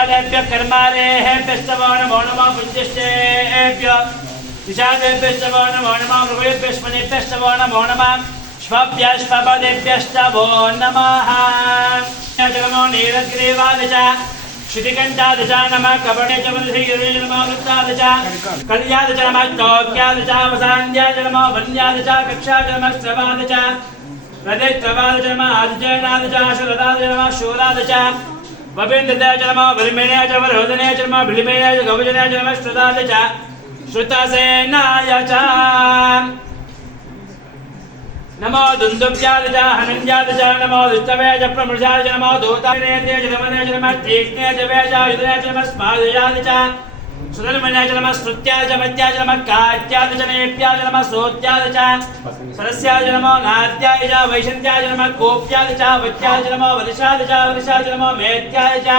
निषादेभ्यः कर्मारेभ्यस्तवो नमो नमः पुञ्जश्चेभ्यो निषादेभ्यस्तवो नमो नमः मृगेभ्यश्मनेभ्यस्तवो नमो नमः श्वभ्यश्वपदेभ्यस्तवो नमः नमो नीलग्रीवाय च श्रुतिकण्ठाय च नमः कपटे च वंशीय नमः वृत्ताय च कल्याय च नमः चौक्याय च वसान्याय च नमः वन्याय च कक्षाय च नमः श्रवाय च हृदयत्रवाय च नमः आदित्यनाय च शूरदाय च नमः शूराय च वपेन्द्रदाय च नमः वरिमेणाय च वरोधनाय च नमः भीमेणाय च गौजनाय च नमः श्रुताय च श्रुतसेनाय च नमो दुन्दुभ्याय च हनन्याय च नमो दुष्टवे च प्रमृषाय च नमो दूताय च नमः तीक्ष्णाय च वेय च युधाय च नमः स्मादयाय च सुधर्मण्याय च नमः स्तुत्याय च मत्याय च नमः कात्याय च नेप्याय च नमः सोत्याय च सरस्याय च नमो नाद्याय च वैशन्त्याय च नमः कोप्याय च वत्याय च नमो वदिशाय च नमो मेत्याय च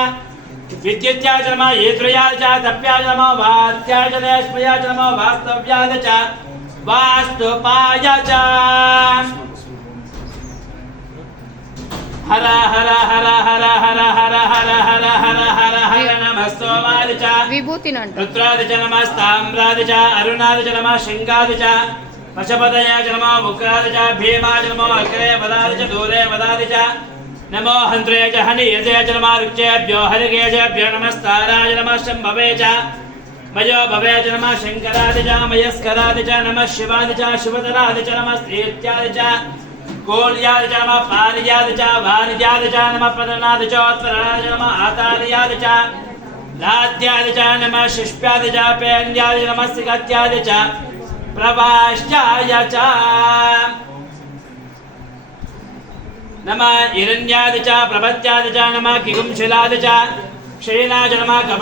विद्युत्याय च नमः येत्रयाय च तप्याय च नमो वात्याय च नेष्मयाय च नमो वास्तव्याय च वास्तुपाय च हर हर हर हर हर हर हर हर हर हर हर नमस्तोमाय च रुद्राय च नमस्ताम्राय च अरुणाय च नमः शृङ्गाय च पशपतये च नमः उग्राय च भीमाय च नमः अग्रे वदाय च दूरे वदाय च नमो हन्त्रे च हनीयसे च नमः ऋक्षेभ्यो हरिकेशेभ्यो नमस्ताराय नमः शम्भवे च मयो भवे च नमः शङ्कराय च मयस्कराय च नमः शिवाय च शिवतराय च नमः स्त्रीत्याय च कोल्याय च नमः पार्याय च वार्याय च नमः प्रदनाय च उत्तराय च नमः आतार्याय च लाद्याय च नमः शिष्प्याय च पेन्द्याय च नमः सिगत्याय च प्रभाष्याय च नमः हिरण्याय च प्रपत्याय च नमः किगुंशिलाय च क्षीणाय च नमः